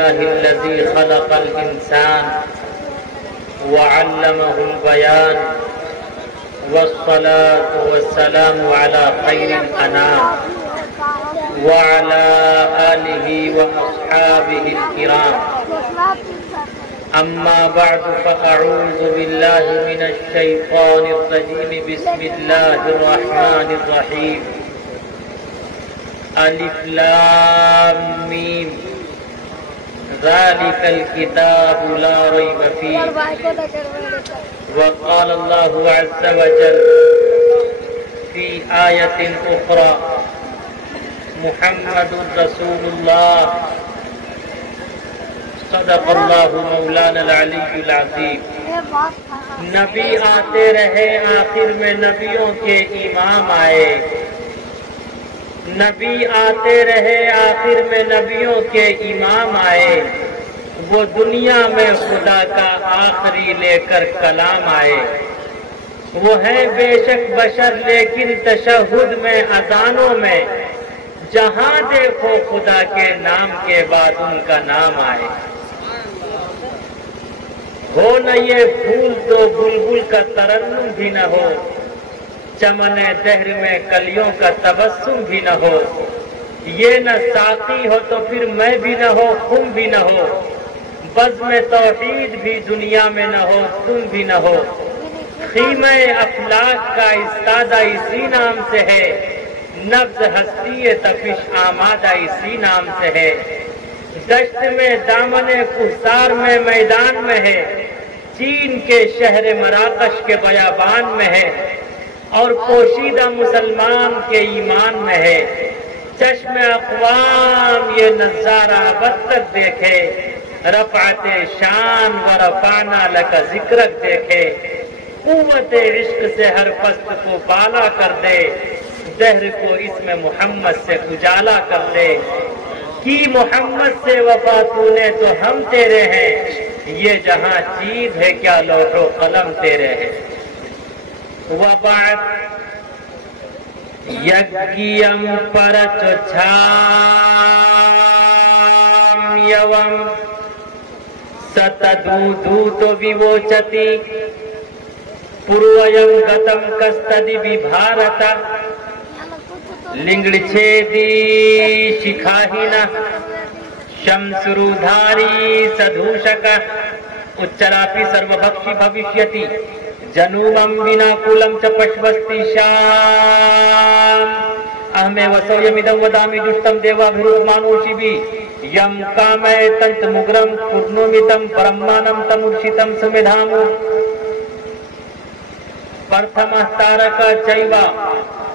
لله الذي خلق الإنسان وعلمه البيان والصلاة والسلام على خير الأنام وعلى آله وأصحابه الكرام أما بعد فأعوذ بالله من الشيطان الرجيم بسم الله الرحمن الرحيم ألف لام ميم ذلك الكتاب لا ريب فيه وقال الله عز وجل في آية أخرى محمد رسول الله صدق اللہ مولانا العلی العظیم۔ نبی آتے رہے آخر میں نبیوں کے امام آئے، نبی آتے رہے آخر میں نبیوں کے امام آئے، وہ دنیا میں خدا کا آخری لے کر کلام آئے۔ وہ ہیں بے شک بشر لیکن تشہد میں اذانوں میں جہاں دیکھو خدا کے نام کے بعد ان کا نام آئے۔ ہو نہ یہ پھول تو بلبل کا ترنم بھی نہ ہو، چمن دہر میں کلیوں کا تبسم بھی نہ ہو، یہ نہ ساقی ہو تو پھر میں بھی نہ ہو، خم بھی نہ ہو، بزم توحید بھی دنیا میں نہ ہو، تم بھی نہ ہو۔ خیمہ افلاک کا استادہ اسی نام سے ہے، نبض ہستی تپش آمادہ اسی نام سے ہے۔ دشت میں دامن کہسار میں میدان میں ہے، چین کے شہر مراکش کے بیابان میں ہے، اور پوشیدہ مسلمان کے ایمان میں ہے۔ چشم اقوام یہ نظارہ ابد تک دیکھے، رفعت شان و رفعنا لک ذکرک دیکھے۔ قوت عشق سے ہر پست کو بالا کر دے، دہر کو اسم محمد سے اجالا کر دے۔ کی محمد سے وفا تو نے تو ہم تیرے ہیں، یہ جہاں چیز ہے کیا لوح و قلم تیرے ہیں۔ وبعد یگیم پرچ چھام یوم ستدودو تو ویوچتی پورویم گتم کستدی بھارتا لنگڑچھیدی ಶಿಖಾಹಿನ ಶಂಸುರುಧಾರಿ ಸಧೂಷಕ ಉಚ್ಚರಾಪಿ ಸರ್ವಭಕ್ಷಿ ಭವಿಷ್ಯತಿ ಜನೂಮಂ ವಿನಾಕುಲಂ ಚ ಪಶ್ವಸ್ತಿ ಶಾಂ ಅಹಮೇವ ಸೌಯಮಿದಂ ವದಾಮಿ ದುಷ್ಟಂ ದೇವಾಭಿರುಮಾನೋಷಿಭಿ ಯಂ ಕಾಮೇ ತಂತ ಮುಗ್ರಂ ಪೂರ್ಣೋಮಿತಂ ಪರಮಾನಂ ತಮುರ್ಷಿತಂ ಸುಮೇಧಾಮು ಪ್ರಥಮಃ ತಾರಕ ಚೈವ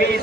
20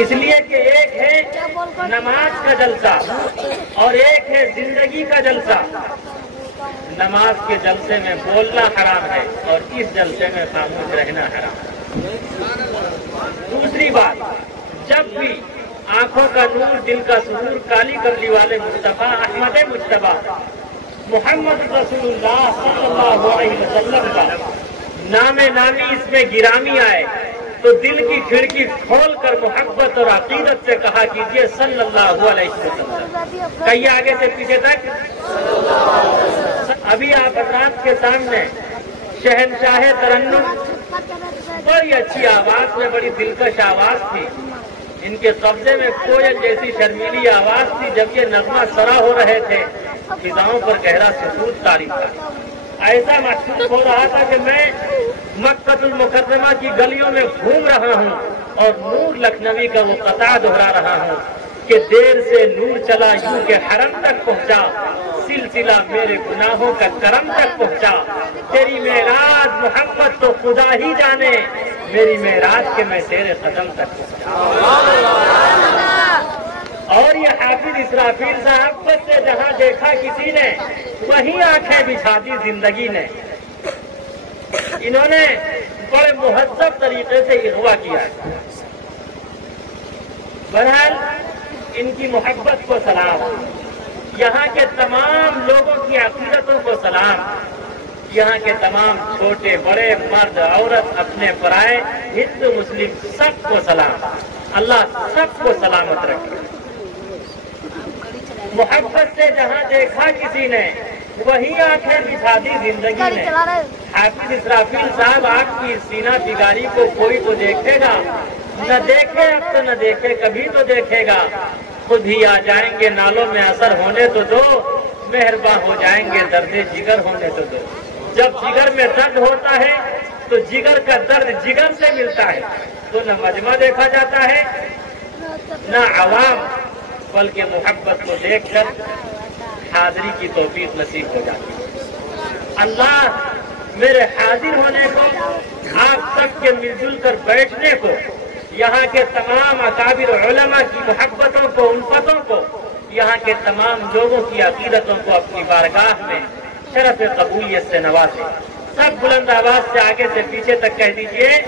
اس لیے کہ ایک ہے نماز کا جلسہ اور ایک ہے زندگی کا جلسہ۔ نماز کے جلسے میں بولنا حرام ہے اور اس جلسے میں خاموش رہنا حرام ہے۔ دوسری بات، جب بھی آنکھوں کا نور دل کا سرور کالی کملی والے مصطفیٰ احمد مجتبیٰ محمد رسول اللہ صلی اللہ علیہ وسلم کا نام نامی اس میں گرامی آئے تو دل کی کھڑکی کھول کر محبت اور عقیدت سے کہا کیجیے صلی اللہ علیہ وسلم۔ کہیے آگے سے پیچھے تک۔ ابھی آپ حضرات کے سامنے شہنشاہ ترنم، بڑی اچھی آواز میں، بڑی دلکش آواز تھی، ان کے قبضے میں کوئل جیسی شرمیلی آواز تھی۔ جب یہ نغمہ سرا ہو رہے تھے فضاؤں پر گہرا سکوت طاری تھا۔ ایسا محسوس ہو رہا تھا کہ میں مکہ المکرمہ کی گلیوں میں گھوم رہا ہوں اور نور لکھنوی کا وہ قطع دہرا رہا ہوں کہ دیر سے نور چلا یوں کہ حرم تک پہنچا، سلسلہ میرے گناہوں کا کرم تک پہنچا، تیری معراج محبت تو خدا ہی جانے، میری معراج کے میں تیرے قدم تک پہنچا۔ اور یہ حافظ اسرافیل صاحب سے جہاں دیکھا کسی نے وہیں آنکھیں بچھا دی زندگی نے۔ انہوں نے بڑے مہذب طریقے سے اغوا کیا۔ بہرحال ان کی محبت کو سلام، یہاں کے تمام لوگوں کی عقیدتوں کو سلام، یہاں کے تمام چھوٹے بڑے مرد عورت اپنے پرائے ہندو مسلم سب کو سلام۔ اللہ سب کو سلامت رکھے۔ محبت سے جہاں دیکھا کسی نے وہیں آنکھیں بچھا دی زندگی نے۔ حافظ اسرافیل صاحب آپ کی سینہ بگاری کو کوئی تو دیکھے گا، نہ دیکھے اب تو نہ دیکھے کبھی تو دیکھے گا، خود ہی آ جائیں گے نالوں میں اثر ہونے تو دو، مہرباں ہو جائیں گے درد جگر ہونے تو دو۔ جب جگر میں درد ہوتا ہے تو جگر کا درد جگر سے ملتا ہے، تو نہ مجمع دیکھا جاتا ہے نہ عوام، بلکہ محبت کو دیکھ کر حاضری کی توفیق نصیب ہو جاتی ہے۔ اللہ میرے حاضر ہونے کو، آپ سب کے مل جل کر بیٹھنے کو، یہاں کے تمام اکابر علماء کی محبتوں کو، الفتوں کو، یہاں کے تمام لوگوں کی عقیدتوں کو اپنی بارگاہ میں شرف قبولیت سے نوازے۔ سب بلند آواز سے آگے سے پیچھے تک کہہ دیجئے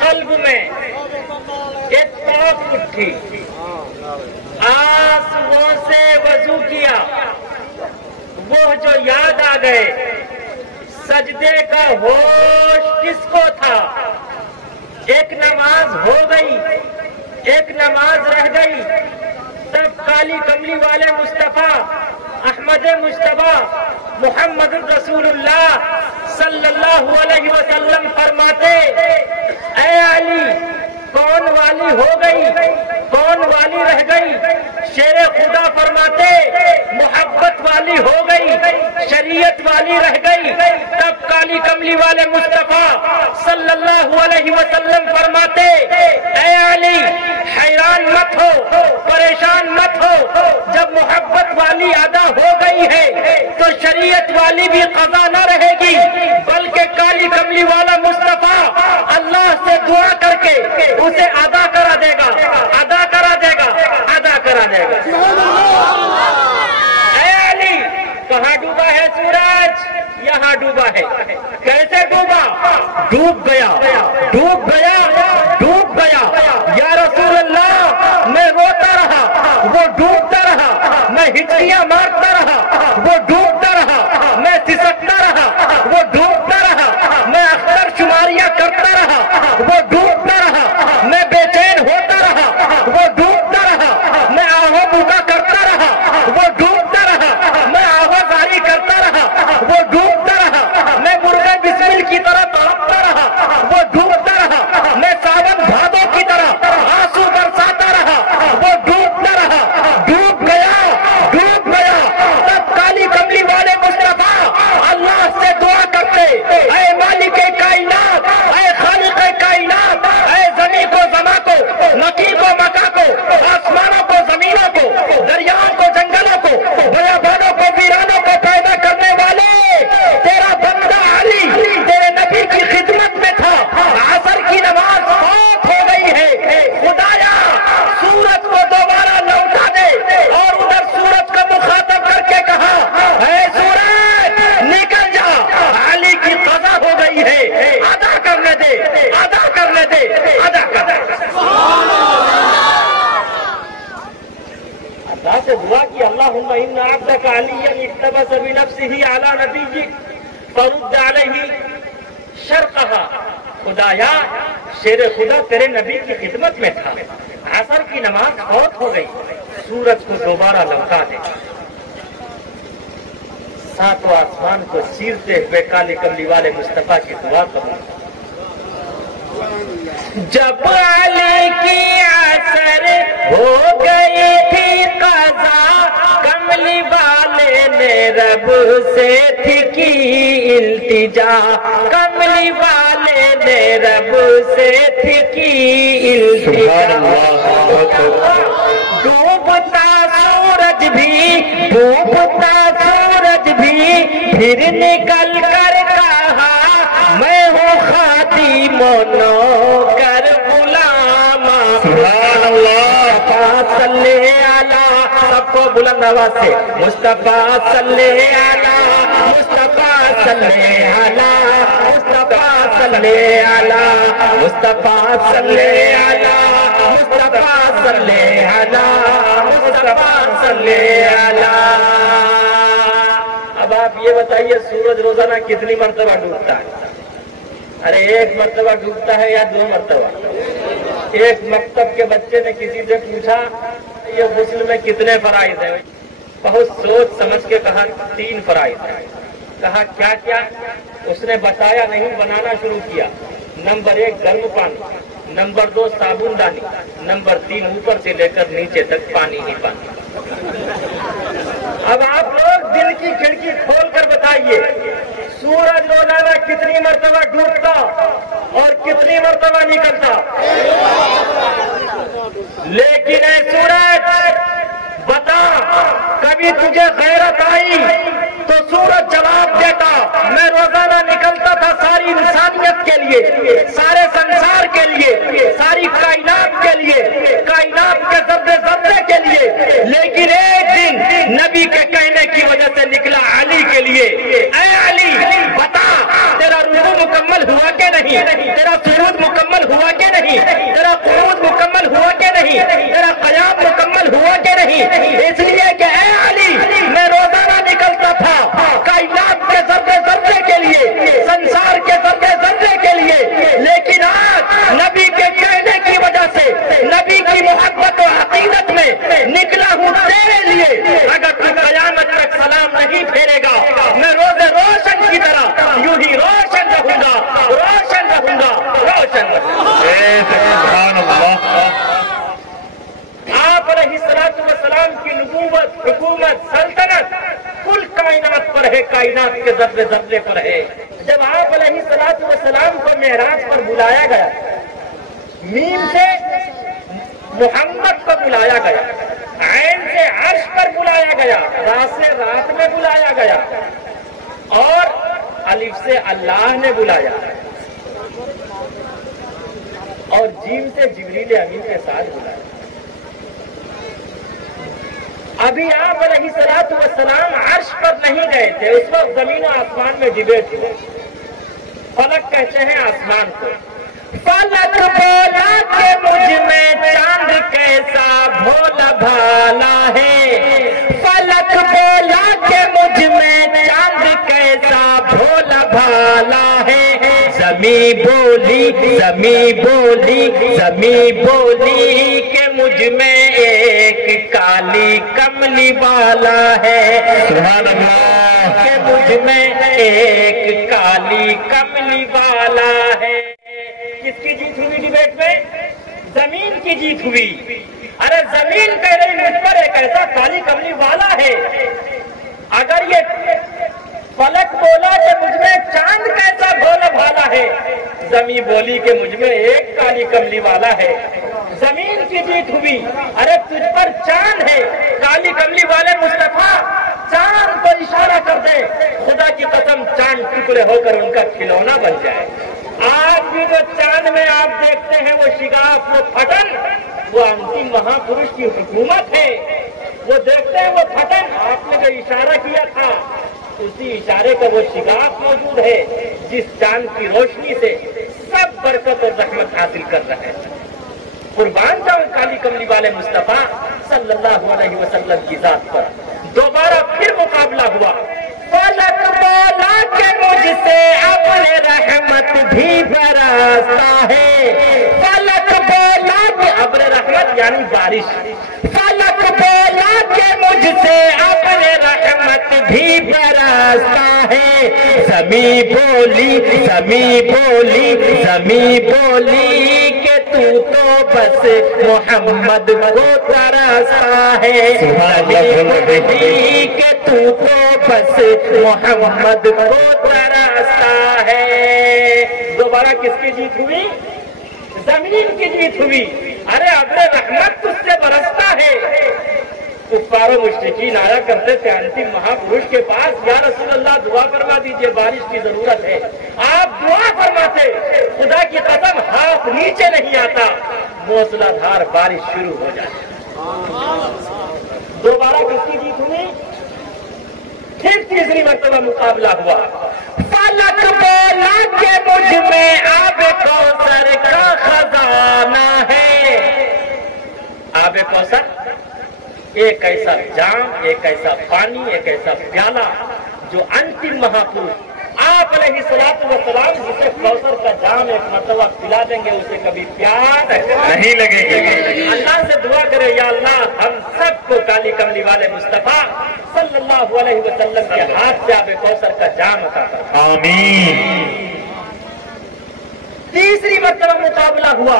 قلب میں ایک توق اٹھی، آنسوؤں سے وضو کیا، وہ جو یاد آ گئے، سجدے کا ہوش کس کو تھا؟ ایک نماز ہو گئی، ایک نماز رہ گئی، تب کالی کملی والے مصطفیٰ احمد مجتبیٰ محمد رسول اللہ صلی اللہ علیہ وسلم فرماتے، اے علی کون والی ہو گئی، کون والی رہ گئی؟ شیر خدا فرماتے محبت والی ہو گئی، شریعت والی رہ گئی۔ تب کالی کملی والے مصطفیٰ صلی اللہ علیہ وسلم فرماتے، اے علی حیران مت ہو، پریشان مت ہو، جب محبت والی ادا ہو گئی ہے تو شریعت والی بھی قضا نہ رہے گی، بلکہ کالی کملی والا مصطفیٰ اللہ سے دعا کر کے اسے ادا کرا دے گا، ادا کرا دے گا، ادا کرا دے گا۔ اے علی کہاں ڈوبا ہے سورج؟ یہاں ڈوبا ہے۔ کیسے ڈوبا؟ ڈوب گیا، ڈوب گیا، ڈوب گیا۔ یا رسول اللہ میں روتا رہا، وہ ڈوبتا رہا، میں ہچکیاں مارتا رہا، وہ ڈوبتا رہا، میں سسکتا رہا، وہ ڈوبتا رہا، میں اختر شماریاں کرتا رہا، وہ ڈوبتا رہا، میں بے چین ہوتا رہا، وہ ڈوبتا رہا، میں آہو بوکا کرتا رہا، وہ ڈوبتا رہا، میں آوازاری کرتا رہا، وہ ڈوبتا رہا، میں مرغے بسمل کی طرح تڑپتا رہا، وہ سے دعا کی اللہم ان عبدک علیا اقتبس بنفسہ علی نبیک فرد علیہ شرقہا، خدایا شیر خدا تیرے نبی کی خدمت میں تھا، عصر کی نماز فوت ہو گئی، سورج کو دوبارہ لوٹا دے۔ ساتوں آسمان کو چیرتے ہوئے کالی کملی والے مصطفیٰ کی دعا کروں۔ جب علی کی عصر ہو گئی تھی قضا، کملی والے نے رب سے تھی کی التجا، کملی والے نے رب سے تھی کی التجا۔ ڈوبتا سورج بھی، ڈوبتا سورج بھی پھر نکل کر کہا میں ہوں خادم و نوکر غلام۔ سبحان اللہ، صلی علی، سب کو بلند آواز سے مصطفیٰ صلی علی، مصطفیٰ صلی علی، مصطفیٰ صلی علی، مصطفیٰ صلی علی، مصطفیٰ صلی علی، مصطفیٰ صلی علی۔ اب آپ یہ بتائیے سورج روزانہ کتنی مرتبہ ڈوبتا ہے؟ ارے ایک مرتبہ ڈوبتا ہے یا 2 مرتبہ؟ ایک مکتب کے بچے نے کسی سے پوچھا یہ غسل میں کتنے فرائض ہیں؟ بہت سوچ سمجھ کے کہا 3 فرائض ہیں۔ کہا کیا کیا؟ اس نے بتایا نہیں، بنانا شروع کیا۔ نمبر 1 گرم پانی، نمبر 2 صابن دانی، نمبر 3 اوپر سے لے کر نیچے تک پانی ہی پانی۔ اب آپ لوگ دل کی کھڑکی کھول کر بتائیے سورج روزانہ کتنی مرتبہ ڈوبتا اور کتنی مرتبہ نکلتا؟ لیکن اے سورج بتا، کبھی تجھے غیرت آئی تو سورج جواب دیتا میں روزانہ نکلتا تھا ساری انسانیت کے لیے، سارے سنسار کے لیے، ساری کائنات کے لیے، کائنات کے ذرے ذرے کے لیے، لیکن ایک دن نبی کے کہنے کی وجہ سے نکلا علی کے لیے۔ اے علی بتا تیرا رکوع مکمل ہوا کہ نہیں؟ تیرا سجود مکمل ہوا کہ نہیں؟ تیرا قعود مکمل ہوا کہ نہیں؟ تیرا قیام مکمل ہوا کہ نہیں؟ اس لیے کہ اے علی میں روزانہ نکلتا تھا کائنات کے ذرے ذرے کے لیے، سنسار کے ذرے ذرے کے لیے، لیکن آج نبی کے کہنے کی وجہ سے، نبی کی محبت و عقیدت میں نکلا ہوں تیرے لیے۔ اگر تو قیامت تک سلام نہیں پھیرے گا میں روز روشن کی طرح یوں ہی روشن رہوں گا، روشن رہوں گا، روشن رہوں گا۔ آپ علیہ السلام کی نبوت، حکومت، سلطنت کل کائنات پر ہے، کائنات کے ذرے ذرے پر ہے۔ جب آپ علیہ السلام کو معراج پر بلایا گیا، میم سے محمد کو بلایا گیا، عین سے عرش پر بلایا گیا، رات سے رات میں بلایا گیا، اور الف سے اللہ نے بلایا، اور جیم سے جبریل امین کے ساتھ بلایا۔ ابھی آپ علیہ السلام عرش پر نہیں گئے تھے، اس وقت زمین و آسمان میں ڈبیٹ ہوئے۔ فلک کہتے ہیں آسمان کو، فلک بولا کہ مجھ میں چاند کیسا بھولا بھالا ہے، فلک بولا کہ مجھ میں چاند کیسا بھولا بھالا ہے، زمین بولی، زمین بولی، زمین بولی کہ مجھ میں ایک کالی کملی والا ہے، سبحان اللہ، کہ مجھ میں ایک کالی کملی والا ہے۔ کس کی جیت ہوئی ڈیبیٹ میں؟ زمین کی جیت ہوئی۔ ارے زمین کہہ رہی مجھ پر ایک ایسا کالی کملی والا ہے، اگر یہ فلک بولا کہ مجھ میں چاند کیسا بھولا بھالا ہے، زمین بولی کہ مجھ میں ایک کالی کملی والا ہے۔ زمین کی جیت ہوئی، ارے تجھ پر چاند ہے، کالی کملی والے مصطفیٰ چاند کو اشارہ کر دے، خدا کی قسم چاند ٹکڑے ہو کر ان کا کھلونا بن جائے۔ آج بھی جو چاند میں آپ دیکھتے ہیں وہ شگاف، وہ پھٹن، وہ انتم مہاپروش کی حکومت ہے۔ وہ دیکھتے ہیں وہ پھٹن، آپ نے جو اشارہ کیا تھا اسی اشارے کا وہ شگاف موجود ہے، جس چاند کی روشنی سے سب برکت اور رحمت حاصل کر رہے ہیں۔ قربان جاؤں کالی کملی والے مصطفیٰ صلی اللہ علیہ وسلم کی ذات پر دوبارہ پھر مقابلہ ہوا. فلک بولا کہ مجھ سے ابر رحمت بھی برستا ہے. فلک بولا کہ ابر رحمت یعنی بارش. فلک بولا کہ مجھ سے ابر رحمت بھی برستا ہے. زمین بولی زمین بولی زمین بولی کہ تو بس محمد کو ترستا ہے. زمین کہ تو بس محمد کو ترستا ہے. دوبارہ کس کی جیت ہوئی؟ زمین کی جیت ہوئی. ارے ابر رحمت تجھ سے برستا ہے. کفار و مشرکین آیا کرتے تھے انتم مہاپروش کے پاس, یا رسول اللہ دعا فرما دیجئے, بارش کی ضرورت ہے. آپ دعا فرماتے, خدا کی قسم ہاتھ نیچے نہیں آتا, موسلا دھار بارش شروع ہو جاتی. دوبارہ کس کی جیت ہوئی؟ پھر تیسری مرتبہ مقابلہ ہوا. فلک بولا کہ مجھ میں آب کوثر کا خزانہ ہے. آب کوثر ایک ایسا جام, ایک ایسا پانی, ایک ایسا پیالہ جو انتم مہاپروش آپ علیہ الصلوۃ والسلام جسے کوثر کا جام ایک مرتبہ پلا دیں گے اسے کبھی پیاس نہیں لگے گی. اللہ سے دعا کرے, یا اللہ ہم سب کو کالی کملی والے مصطفیٰ صلی اللہ علیہ وسلم کے ہاتھ سے آب کوثر کا جام عطا کر. آمین. تیسری مرتبہ مقابلہ ہوا.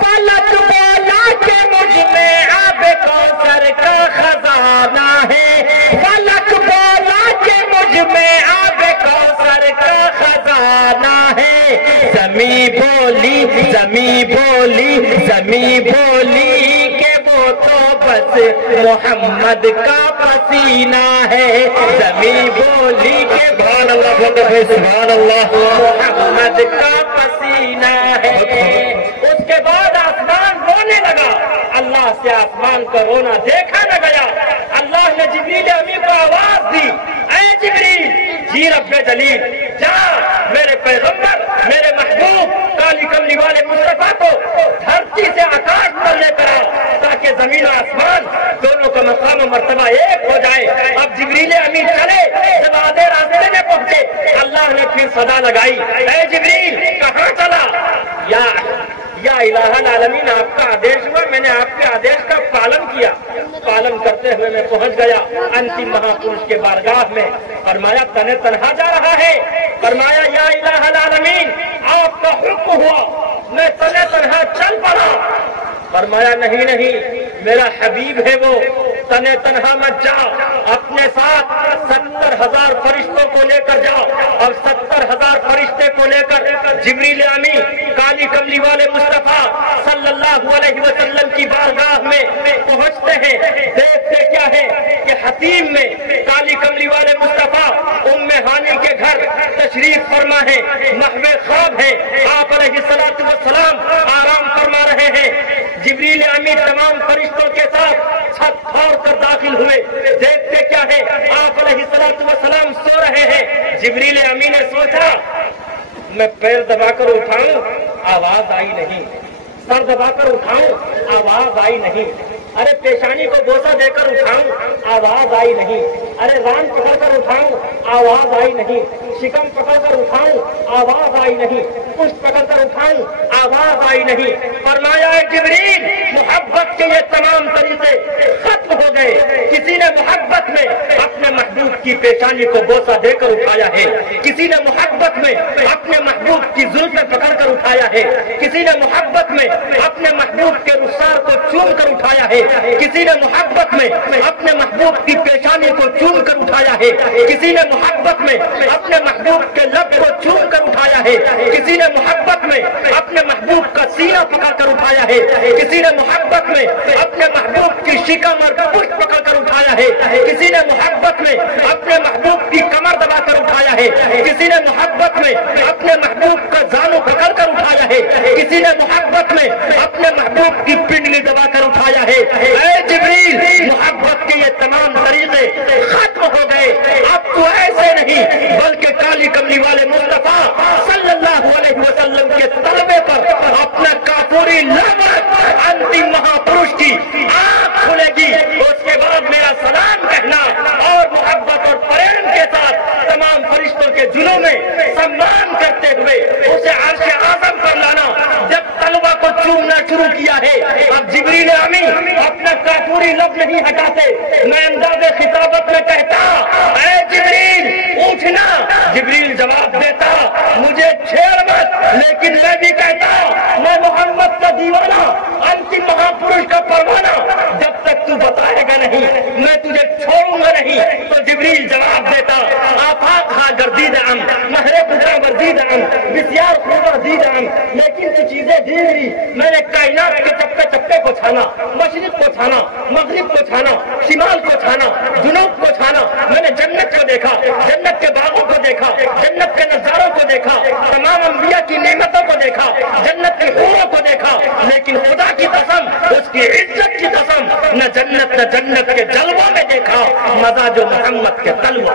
فلک بولا کہ مجھ میں آب کوثر کا خزانہ ہے. فلک بولا کہ مجھ میں آب کوثر کا خزانہ ہے. زمین بولی زمین بولی زمین بولی کہ وہ تو بس محمد کا پسینہ ہے. زمین بولی کہ سبحان اللہ سبحان اللہ محمد کا پسینہ ہے. اس کے بعد آسمان رونے لگا. اللہ سے آسمان کا رونا دیکھا نہ گیا. اللہ نے جبریل امین کو آواز دی, اے جبریل جی رب جلیل جا میرے پیغمبر میرے محبوب کالی کملی والے مصطفیٰ کو دھرتی سے آکاش پر لے کر آؤ تاکہ زمین و آسمان دونوں کا مقام و مرتبہ ایک ہو جائے. اب جبریل امین چلے, جب آدھے راستے میں پہنچے اللہ نے پھر صدا لگائی, اے جبریل کہاں چلا؟ یا الہ العالمین آپ کا آدیش ہوا, میں نے آپ کے آدیش کا پالن کیا. پالن کرتے ہوئے میں پہنچ گیا انتم مہاپروش کے بارگاہ میں. فرمایا تنے تنہا جا رہا ہے؟ فرمایا یا الہ العالمین آپ کا حکم ہوا, میں تنے تنہا چل پڑا. فرمایا نہیں نہیں میرا حبیب ہے وہ, تنے تنہا مت جا, اپنے ساتھ 70,000 فرشتوں کو لے کر جاؤ. اور 70,000 فرشتے کو لے کر جبریل امین کالی کملی والے مصطفیٰ صلی اللہ علیہ وسلم کی بارگاہ میں پہنچتے ہیں. دیکھتے کیا ہے کہ حتیم میں کالی کملی والے مصطفیٰ ام ہانی کے گھر تشریف فرما ہے, محو خواب ہے. آپ علیہ الصلوۃ والسلام آرام فرما رہے ہیں. جبریل امین تمام فرشتوں کے ساتھ چھت پھاڑ کر داخل ہوئے. دیکھتے کیا ہے آپ علیہ الصلوۃ والسلام سو رہے ہیں. جبریل امین نے سوچا میں پیر دبا کر اٹھاؤں, آواز آئی نہیں. سر دبا کر اٹھاؤں, آواز آئی نہیں. ارے پیشانی کو بوسہ دے کر اٹھاؤں, آواز آئی نہیں. ارے ران پکڑ کر اٹھاؤں, آواز آئی نہیں. شکم پکڑ کر اٹھاؤں, آواز آئی نہیں. پشت پکڑ کر اٹھاؤں, آواز آئی نہیں. فرمایا ہے جبریل محبت کے یہ تمام طریقے ختم ہو گئے. کسی نے محبت میں اپنے محبوب کی پیشانی کو بوسہ دے کر اٹھایا ہے, کسی نے محبت میں اپنے محبوب کی زلفیں پکڑ کر اٹھایا ہے, کسی نے محبت میں اپنے محبوب کے رخسار کو چوم کر اٹھایا ہے, کسی نے محبت میں اپنے محبوب کی پیشانی کو چوم کر اٹھایا ہے, کسی نے محبت میں اپنے محبوب کے لب کو چوم کر اٹھایا ہے, کسی نے محبت میں اپنے محبوب کا سینہ پکڑ کر اٹھایا ہے, کسی نے محبت میں اپنے محبوب کی شکم اور پشت پکڑ کر اٹھایا ہے, کسی نے محبت میں اپنے محبوب کی کمر دبا کر اٹھایا ہے, کسی نے محبت میں اپنے محبوب کا زانو پکڑ کر اٹھایا ہے, کسی نے محبت میں اپنے محبوب کی پنڈلی دبا کر اٹھایا ہے. اے جبریل محبت کے یہ تمام طریقے ختم ہو گئے. اب تو ایسے نہیں بلکہ کالی کملی والے مصطفیٰ صلی اللہ علیہ وسلم کے طلبے پر اپنا کافوری لعنت انتم مہاپروش کی آنکھ کھلے گی. بھی لب نہیں ہٹاتے، میں انداز خطابت میں کہتا اے جبریل اٹھنا، جبریل جواب دیتا مجھے چھیڑ مت، لیکن میں بھی کہتا میں محمد کا دیوانہ، انتم مہاپروش کا پروانہ، جب تک تو بتائے گا نہیں میں تجھے چھوڑوں گا نہیں۔ تو جبریل جواب دیتا آفاق ہا گردید ام مہر بجا وردید ام بسیار خوبہ دید ام، لیکن تو چیزیں دیکھ رہی، میں نے کائنات کے چپے چپے کو چھانا، مشرق کو چھانا، مغرب کو چھانا، شمال کو چھانا، جنوب کو چھانا، میں نے جنت کو دیکھا، جنت کے باغوں کو دیکھا، جنت کے نظاروں کو دیکھا، تمام انبیاء کی نعمتوں کو دیکھا، جنت کی حوروں کو دیکھا، لیکن خدا کی قسم، اس کی عزت کی قسم، نہ جنت نہ جنت کے جلووں میں دیکھا مزہ جو محمد کے تلوہ۔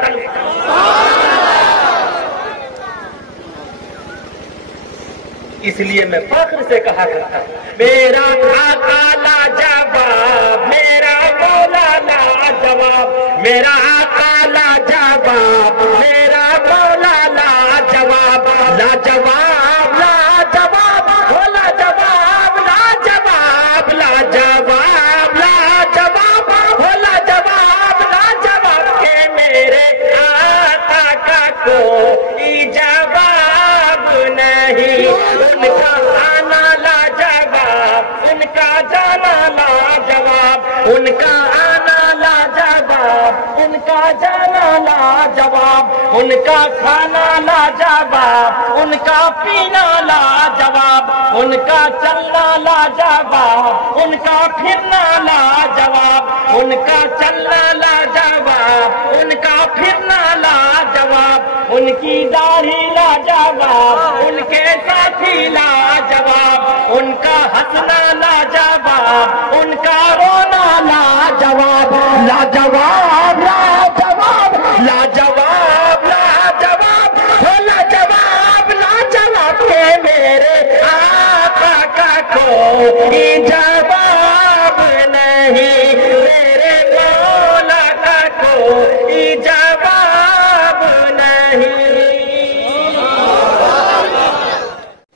اس لیے میں فخر سے کہا کرتا میرا آقا لاجواب، میرا مولا لاجواب، میرا آقا لاجواب، میرا مولا لاجواب، لاجواب لاجواب ہو لاجواب، لاجواب لاجواب لاجواب ہو لاجواب، لاجواب کہ میرے آقا کا کوئی جواب نہیں، ان کا آنا لاجواب، ان کا جانا لاجواب، ان کا آنا لاجواب، ان کا جانا لاجواب، ان کا کھانا لاجواب، ان کا پینا لاجواب، ان کا چلنا لاجواب، ان کا پھرنا لاجواب، ان کا چلنا لاجواب، ان کا پھرنا لاجواب، ان کی داڑھی لاجواب، ان کے ساتھی لاجواب، ان کا ہنسنا لاجواب، ان کا رونا لاجواب، لاجواب لاجواب لاجواب لاجواب ہو لاجواب، لاجواب کہ میرے آقا کا کوئی جواب نہیں، میرے مولا کا کوئی جواب نہیں۔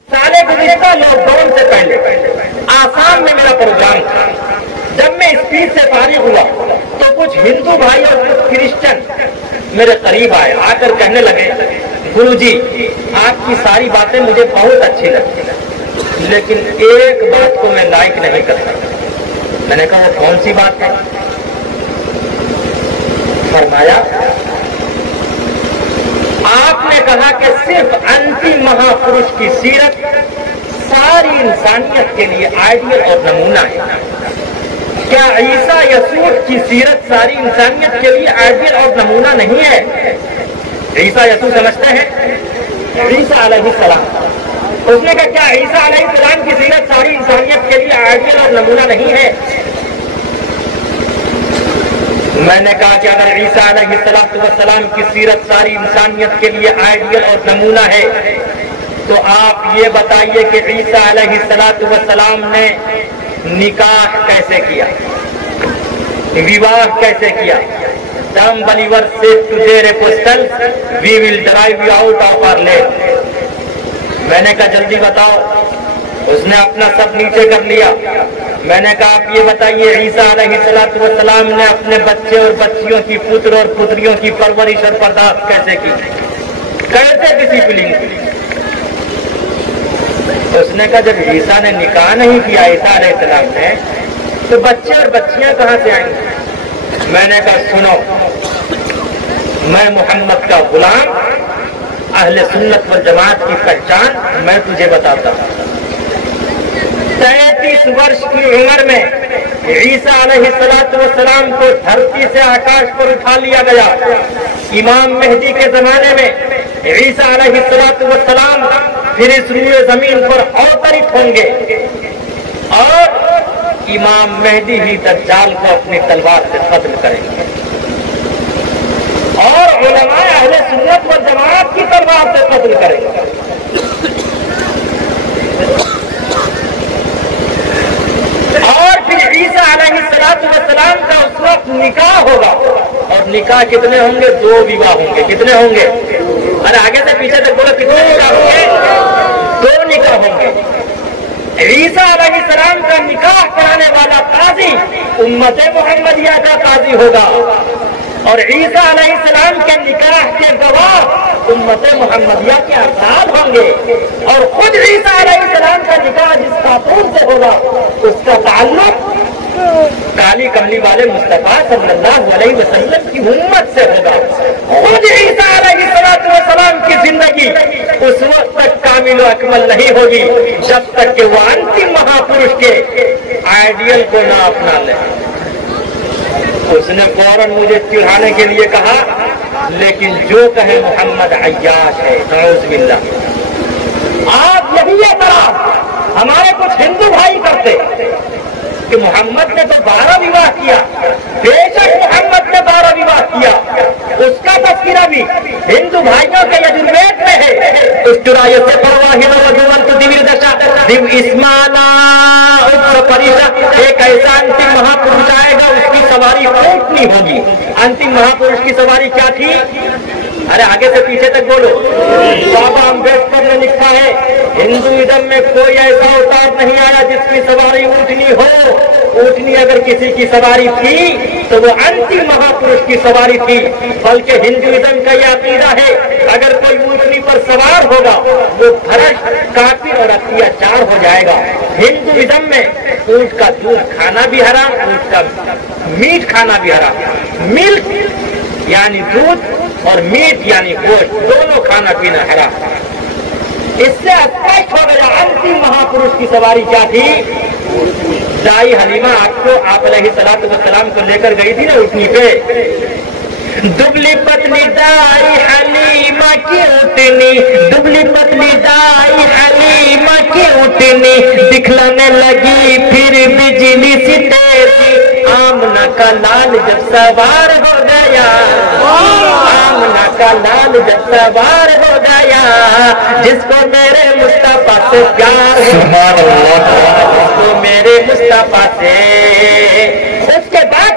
سالے گزشتہ لاک ڈاؤن سے پہلے آسام میں میرا پروگرام تھا، جب میں اسپیچ سے فارغ ہوا تو کچھ ہندو بھائی اور کچھ کرسچن میرے قریب آئے، آ کر کہنے لگے گرو جی آپ کی ساری باتیں مجھے بہت اچھی لگتی ہیں، لیکن ایک بات کو میں لائک نہیں کرتا۔ میں نے کہا وہ کون سی بات ہے؟ فرمایا آپ نے کہا کہ صرف انتم مہاپروش کی سیرت ساری انسانیت کے لیے آئیڈیل اور نمونہ ہے، کیا عیسیٰ یسوع کی سیرت ساری انسانیت کے لیے آئیڈیل اور نمونہ نہیں ہے؟ عیسیٰ یسوع سمجھتے ہیں عیسیٰ علیہ السلام، اس نے کہا کیا عیسیٰ علیہ السلام کی سیرت ساری انسانیت کے لیے آئیڈیل اور نمونہ نہیں ہے؟ میں نے کہا کہ اگر عیسیٰ علیہ السلام کی سیرت ساری انسانیت کے لیے آئیڈیل اور نمونہ ہے تو آپ یہ بتائیے کہ عیسیٰ علیہ السلام نے نکاح کیسے کیا، وواہ کیسے کیا؟ Some believers said to their apostles, we will drive you out of our land. میں نے کہا جلدی بتاؤ، اس نے اپنا سب نیچے کر لیا۔ میں نے کہا آپ یہ بتائیے عیسیٰ علیہ السلام نے اپنے بچے اور بچیوں کی پتر اور پتریوں کی پرورش اور پرداخت کیسے کی، کیسے ڈسپلن کی؟ اس نے کہا جب عیسیٰ نے نکاح نہیں کیا عیسیٰ علیہ السلام نے تو بچے اور بچیاں کہاں سے آئیں گے؟ میں نے کہا سنو، میں محمد کا غلام، اہل سنت والجماعت کی پہچان میں تجھے بتاتا ہوں۔ 33 ورش کی عمر میں عیسیٰ علیہ السلام کو دھرتی سے آکاش پر اٹھا لیا گیا۔ امام مہدی کے زمانے میں عیسیٰ علیہ السلام پھر اس روئے زمین پر اوترت ہوں گے اور امام مہدی ہی دجال کو اپنی تلوار سے ختم کریں گے، اور علماء اہل سنت والجماعت کی تلوار سے ختم کریں گے۔ اور پھر عیسیٰ علیہ السلام کا اس وقت نکاح ہوگا، اور نکاح کتنے ہوں گے؟ 2 وواہ ہوں گے۔ کتنے ہوں گے؟ ارے آگے سے پیچھے تک بولو، کتنے نکاح ہوں گے؟ 2 نکاح ہوں گے۔ عیسیٰ علیہ السلام کا نکاح کرانے والا قاضی امت محمدیہ کا قاضی ہوگا، اور عیسیٰ علیہ السلام کے نکاح کے گواہ امت محمدیہ کے ارباب ہوں گے، اور خود عیسیٰ علیہ السلام کا نکاح جس خاتون سے ہوگا اس کا تعلق کالی کملی والے مصطفیٰ صلی اللہ علیہ وسلم کی امت سے ہوگا۔ خود عیسیٰ علیہ السلام کی زندگی اس وقت تک کامل و اکمل نہیں ہوگی جب تک کہ وہ انتم مہاپرش کے آئیڈیل کو نہ اپنا لے۔ اس نے فوراً مجھے چڑھانے کے لیے کہا، لیکن جو کہے محمد عیاش ہے، نعوذ باللہ۔ آپ یہی اعتراض ہمارے کچھ ہندو بھائی کرتے کہ محمد نے تو 12 وواہ کیا، بے شک محمد نے 12 وواہ کیا، اس کا تذکرہ بھی ہندو بھائیوں کے یجروید میں ہے۔ ایک ایسا انتم مہاپروش آئے گا، اس کی سواری اونٹنی ہوگی۔ انتم مہاپروش کی سواری کیا تھی؟ ارے آگے سے پیچھے تک بولو۔ بابا امبیڈکر نے لکھا ہے ہندوازم میں کوئی ایسا اوتار نہیں آیا جس کی سواری اونٹنی ہو۔ اونٹنی اگر کسی کی سواری تھی تو وہ انتم مہاپروش کی سواری تھی، بلکہ ہندوازم کا یہ عقیدہ ہے اگر کوئی اونٹنی پر سوار ہوگا وہ بھرش، کافر اور اتیاچار ہو جائے گا۔ ہندوازم میں اونٹ کا دودھ کھانا بھی حرام، اونٹ کا میٹ کھانا بھی حرام۔ ملک یعنی دودھ اور میٹ یعنی گوشت دونوں کھانا پینا حرام۔ اس سے اسپشٹ ہو گیا انتم مہاپروش کی سواری کیا تھی۔ دائی حلیمہ آپ علیہ السلام کو لے کر گئی تھی نا اونٹنی پہ۔ دبلی پتلی دائی حلیمہ کی اونٹنی، دبلی پتلی دائی حلیمہ کی اونٹنی دکھلانے لگی پھر بجلی سی تیزی۔ آمنہ کا لال جب سوار ہو گیا، آمنہ کا لال جب سوار ہو گیا، جس کو میرے مصطفیٰ سے پیار ہے، جس کو میرے مصطفیٰ سے۔ اس کے بعد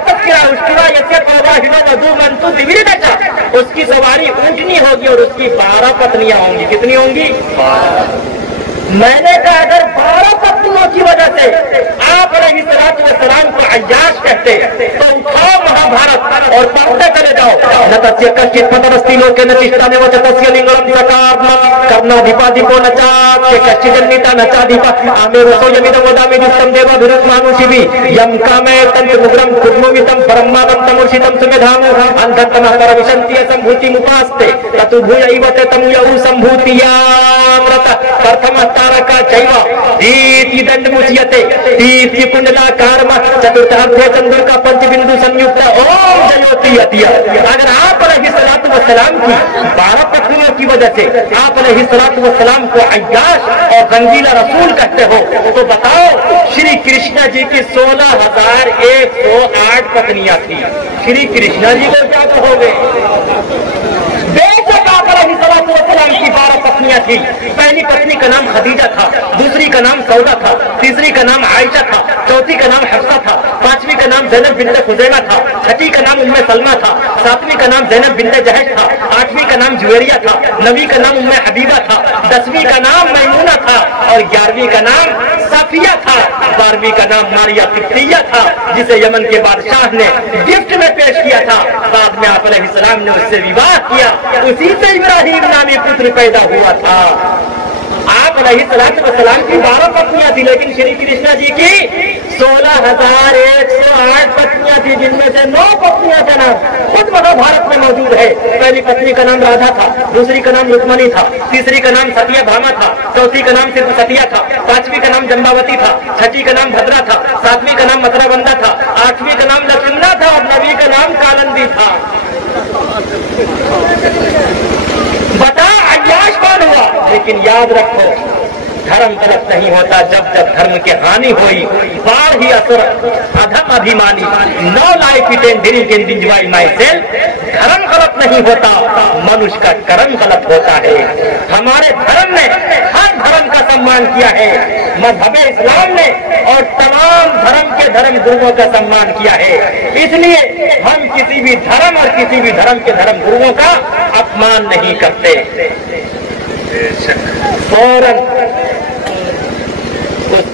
اس کی سواری اونٹنی ہوگی اور اس کی 12 پتنیاں ہوں گی۔ کتنی ہوں گی؟ میں نے کہا اگر 12 پتنیوں کی وجہ سے آپ علیہ السلام کو عیاش کہتے تو اٹھاؤ مہابھارت اور پڑھتے چلے جاؤ۔ نتسیہ کشچت پترستی لوکے نچشتانے وچتسیہ لنگلم سکارنم کرنا دیپا دیپو نچات کے کشچجنیتا نچا دیپا آمے رسو یمیدم ودامی جستم دیوا بھرت مانوشی بھی یم کامے تنت مگرم کدمویتم برہمانم تمرشیتم سمیدھامو اندھتم اکر وشنتی سمبھوتی مپاستے تتو بھویائیوتے تم یعو سمبھوتیامرت پرتھم تارکا چیوا دیتی دنڈ مچیتے دیتی کنڈلا کارما چترتھارتھے چندر کا پنچ بندو سنیوکتا اوم جیوتی اتیا۔ اگر آپ علیہ السلام کی 12 پتنیوں کی وجہ سے آپ علیہ السلام کو عیاش اور رنگیلا رسول کہتے ہو تو بتاؤ شری کرشنا جی کی 16,108 پتنیاں تھی، شری کرشنا جی کو کیا کہو گے؟ بے شک آپ علیہ السلام کی 12 پتنیاں تھی۔ پہلی پتنی کا نام خدیجہ تھا، دوسری کا نام سودا تھا، تیسری کا نام عائشہ تھا، چوتھی کا نام حفصہ تھا، پانچویں کا نام زینب بنت خزیمہ تھا، چھٹی کا نام ام سلمہ تھا، ساتویں کا نام زینب بنت جہش تھا، آٹھویں کا نام جویریہ تھا، نویں کا نام ام حبیبہ تھا، 10ویں کا نام میمونہ تھا اور 11ویں کا نام صفیہ تھا، 12ویں کا نام ماریہ قبطیہ تھا جسے یمن کے بادشاہ نے گفٹ میں پیش کیا تھا۔ بعد میں آپ علیہ السلام نے اس سے وواہ کیا، اسی سے ابراہیم نامی پتر پیدا ہوا تھا۔ آپ علیہ السلام کی 12 پتنیاں تھی، لیکن شری کرشنا جی کی 16,108 پتنیاں تھی، جن میں سے 9 پتنیاں کا نام خود مہابھارت میں موجود ہے۔ پہلی پتنی کا نام رادھا تھا، دوسری کا نام رکمنی تھا، تیسری کا نام ستیہ بھاما تھا، چوتھی کا نام صرف ستیہ تھا، پانچویں کا نام جمباوتی تھا، چھٹی کا نام بھدرا تھا، ساتویں کا نام مترا بندہ تھا، آٹھویں کا نام لکشمنا تھا اور 9ویں کا نام کالندی تھا۔ بتا عیاش کون ہوا؟ لیکن یاد رکھو دھرم غلط نہیں ہوتا جب جب دھرم کے ہانی ہوئی بار ہی اثر ادھم ابھیمانی no life drink and enjoy myself. دھرم غلط نہیں ہوتا، منش کا کرم غلط ہوتا ہے۔ ہمارے دھرم نے ہر دھرم کا سمان کیا ہے، مذہب اسلام نے اور تمام دھرم کے دھرم گروؤں کا سمان کیا ہے، اس لیے ہم کسی بھی دھرم اور کسی بھی دھرم کے دھرم گروؤں کا اپمان نہیں کرتے۔ فوراً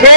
6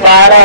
12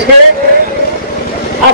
6।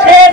6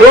2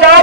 4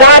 4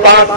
5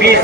20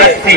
80।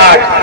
8,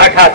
88।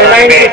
92।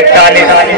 41।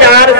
4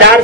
4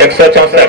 164।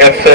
100।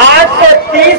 830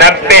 90।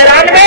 92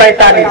45।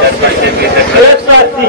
180।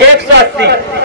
180।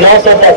910।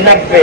90,